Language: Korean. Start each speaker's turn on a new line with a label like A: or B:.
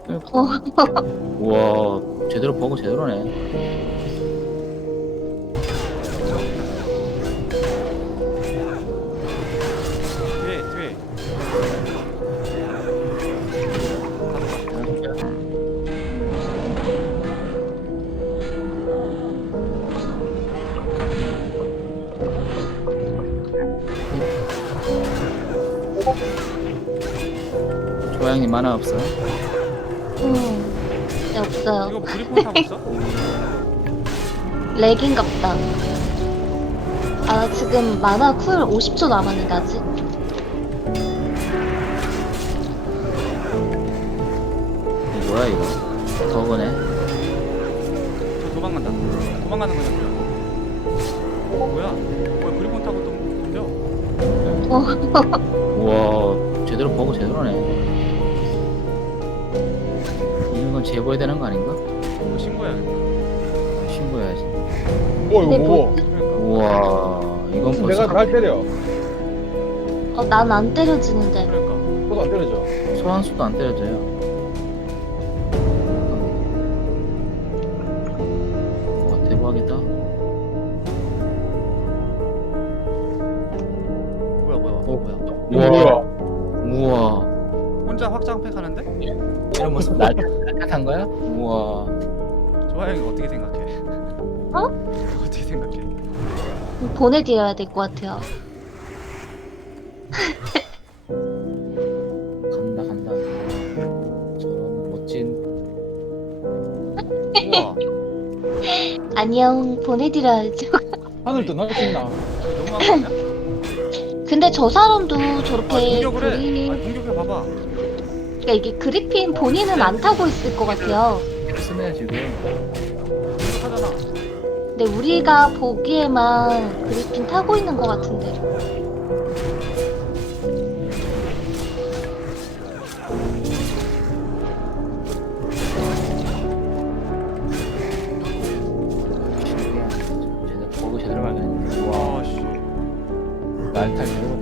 A: 그러니까.
B: 어,
A: 우와, 제대로 보고 제대로네.
C: 뒤에.
A: 조양님 만화 없어?
B: 네, 없어요.
C: 이거 브리폰 타고 있어?
B: 렉인갑다. 아, 지금 만화 쿨 50초 남았는데, 아직?
A: 이거 뭐야 이거? 버그네.
C: 저 도망가는 거냐 뭐야? 뭐야 브리폰 타고 또 뛰어?
A: 우와, 제대로 보고 제대로네. 이런 건 제보해야 되는 거 아닌가?
C: 이거 신고해야겠다.
A: 신고해야지.
D: 이거
B: 근데
D: 뭐?
C: 그러니까
A: 우와, 이건 벌써
D: 내가 날 때려.
B: 난 안 때려지는데.
C: 그러니까
D: 저도 안 때려져.
A: 소환수도 안 때려져요. 와, 대박이다.
C: 뭐야?
A: 우와,
D: 뭐야?
A: 우와.
C: 혼자 확장팩 하는데?
A: 이런 모습 날듯한 거야? 우와.
C: 조아 형이 어떻게 생각해?
B: 어?
C: 어떻게 생각해?
B: 보내드려야 될 것 같아요.
A: 간다. 저런 멋진.
C: 우와
B: 안녕, 보내드려야죠.
D: 하늘도 날 수 있나?
C: 너무 한 거 아니야?
B: 근데 저 사람도
C: 아
B: 저렇게
C: 공격을 해. 아
B: 그린,
C: 공격해 봐봐.
B: 그러니까 이게 그리핀 본인은 안 타고 있을 것 같아요.
A: 쓰네 지금.
C: 공격하잖아.
B: 근데 우리가 보기에만 그리핀 타고 있는 것 같은데.
A: 제대로 보고 제대로 발견했네. 와,
C: 와 씨.
A: 날탈 제대로